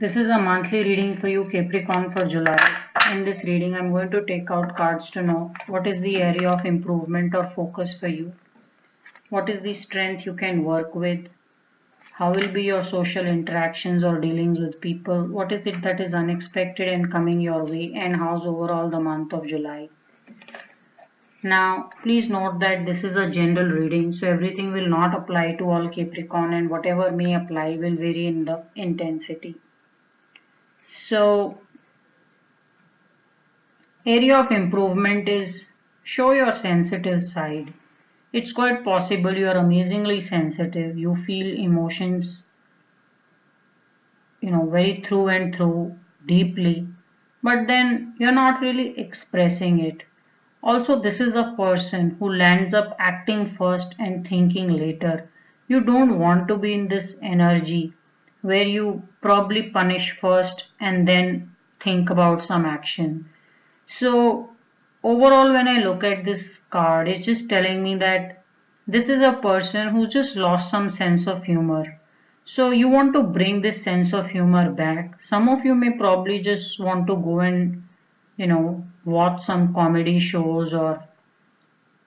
This is a monthly reading for you, Capricorn, for July. In this reading, I'm going to take out cards to know what is the area of improvement or focus for you. What is the strength you can work with? How will be your social interactions or dealings with people? What is it that is unexpected and coming your way? And how's overall the month of July? Now, please note that this is a general reading, so everything will not apply to all Capricorn, and whatever may apply will vary in the intensity. So, area of improvement is show your sensitive side. It's quite possible you are amazingly sensitive. You feel emotions, very through and through, deeply, but then you're not really expressing it. Also, this is a person who lands up acting first and thinking later. You don't want to be in this energy where you probably punish first and then think about some action. So, overall, when I look at this card, it's just telling me that this is a person who just lost some sense of humor. So, you want to bring this sense of humor back. Some of you may probably just want to go and, watch some comedy shows or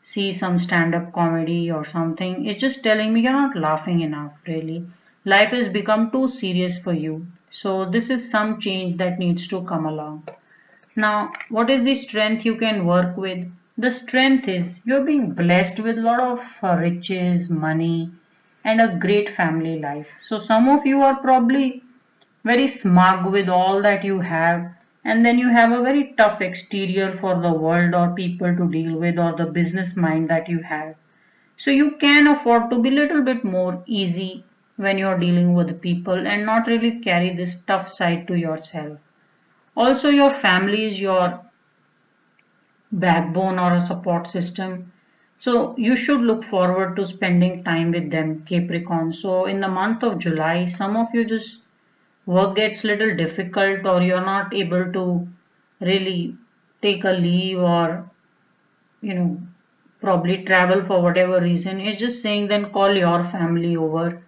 see some stand up comedy or something. It's just telling me you're not laughing enough, really. Life has become too serious for you. So, this is some change that needs to come along. Now, what is the strength you can work with? The strength is you're being blessed with a lot of riches, money, and a great family life. So, some of you are probably very smug with all that you have, and then you have a very tough exterior for the world or people to deal with, or the business mind that you have. So, you can afford to be a little bit more easy when you're dealing with people and not really carry this tough side to yourself. Also, your family is your backbone or a support system. So, you should look forward to spending time with them, Capricorn. So, in the month of July, some of you just work gets little difficult or you're not able to really take a leave or, you know, probably travel for whatever reason. It's just saying then call your family over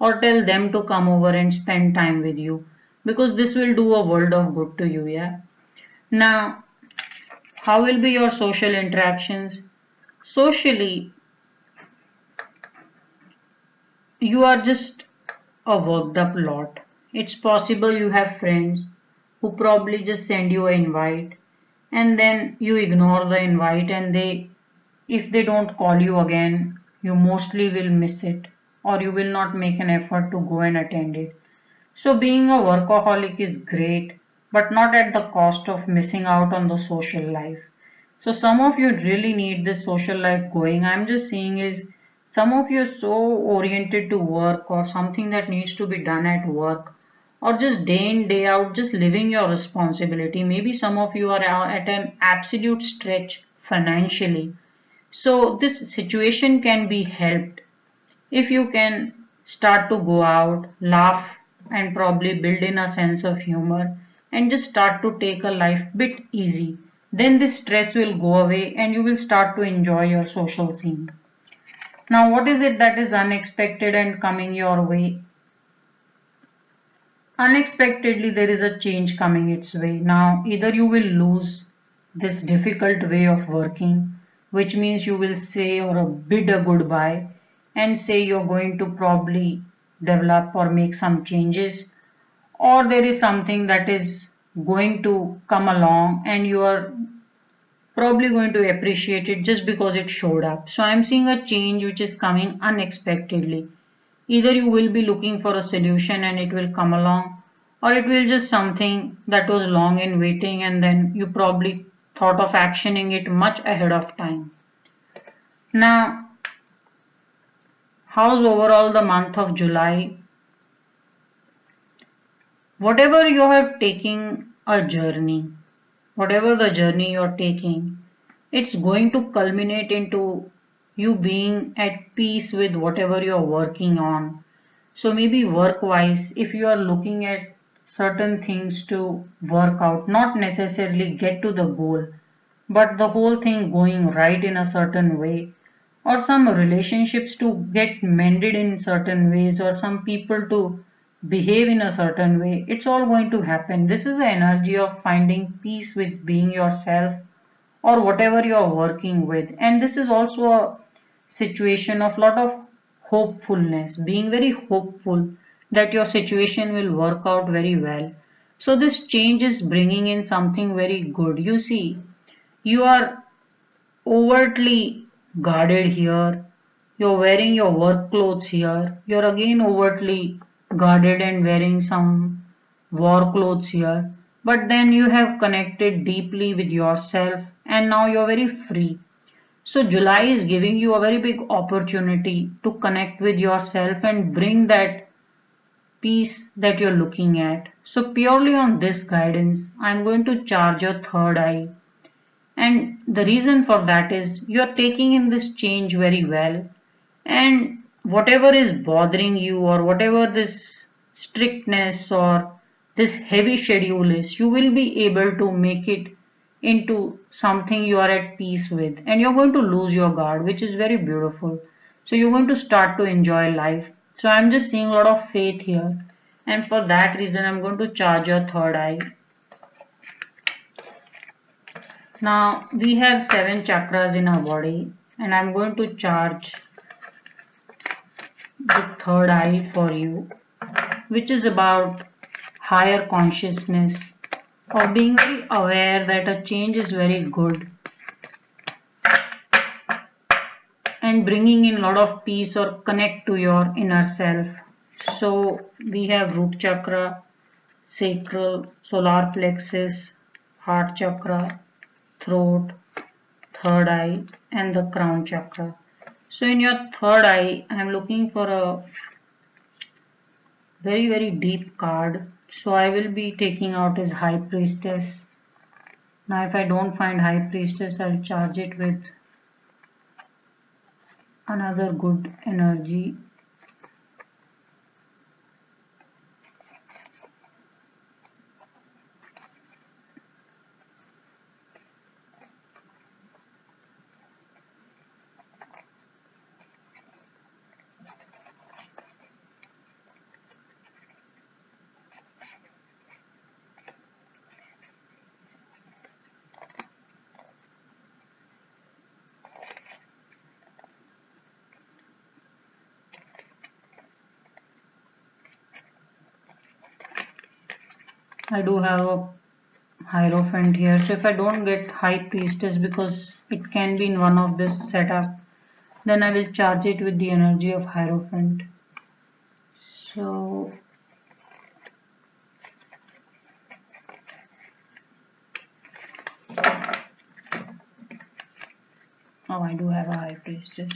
or tell them to come over and spend time with you because this will do a world of good to you, yeah. Now, how will be your social interactions? Socially, you are just a worked up lot. It's possible you have friends who probably just send you an invite and then you ignore the invite and if they don't call you again, you mostly will miss it or you will not make an effort to go and attend it. So being a workaholic is great, but not at the cost of missing out on the social life. So some of you really need this social life going. I'm just saying is some of you are so oriented to work or something that needs to be done at work or just day in day out just living your responsibility. Maybe some of you are at an absolute stretch financially. So this situation can be helped if you can start to go out, laugh, and probably build in a sense of humor and just start to take a life bit easy, then this stress will go away and you will start to enjoy your social scene. Now, what is it that is unexpected and coming your way? Unexpectedly, there is a change coming its way. Now, either you will lose this difficult way of working, which means you will say or bid a goodbye and say you're going to probably develop or make some changes, or there is something that is going to come along and you are probably going to appreciate it just because it showed up. So I'm seeing a change which is coming unexpectedly. Either you will be looking for a solution and it will come along, or it will just something that was long in waiting and then you probably thought of actioning it much ahead of time. Now, how's overall the month of July? Whatever you are taking a journey, whatever the journey you're taking, it's going to culminate into you being at peace with whatever you're working on. So maybe work wise, if you are looking at certain things to work out, not necessarily get to the goal, but the whole thing going right in a certain way, or some relationships to get mended in certain ways, or some people to behave in a certain way, it's all going to happen. This is the energy of finding peace with being yourself or whatever you are working with. And this is also a situation of lot of hopefulness, being very hopeful that your situation will work out very well. So this change is bringing in something very good. You see, you are overtly guarded here. You're wearing your work clothes here. You're again overtly guarded and wearing some war clothes here. But then you have connected deeply with yourself and now you're very free. So July is giving you a very big opportunity to connect with yourself and bring that peace that you're looking at. So purely on this guidance, I'm going to charge your third eye, and the reason for that is you're taking in this change very well. And whatever is bothering you, or whatever this strictness or this heavy schedule is, you will be able to make it into something you are at peace with. And you're going to lose your guard, which is very beautiful. So you're going to start to enjoy life. So I'm just seeing a lot of faith here. And for that reason, I'm going to charge your third eye. Now we have 7 chakras in our body, and I'm going to charge the third eye for you, which is about higher consciousness, of being very aware that a change is very good and bringing in a lot of peace or connect to your inner self. So we have root chakra, sacral, solar plexus, heart chakra, throat, third eye, and the crown chakra. So in your third eye, I am looking for a very deep card. So I will be taking out his High Priestess. Now if I don't find High Priestess, I'll charge it with another good energy. I do have a Hierophant here. So if I don't get High Priestess, because it can be in one of this setup, then I will charge it with the energy of Hierophant. So oh, I do have a High Priestess.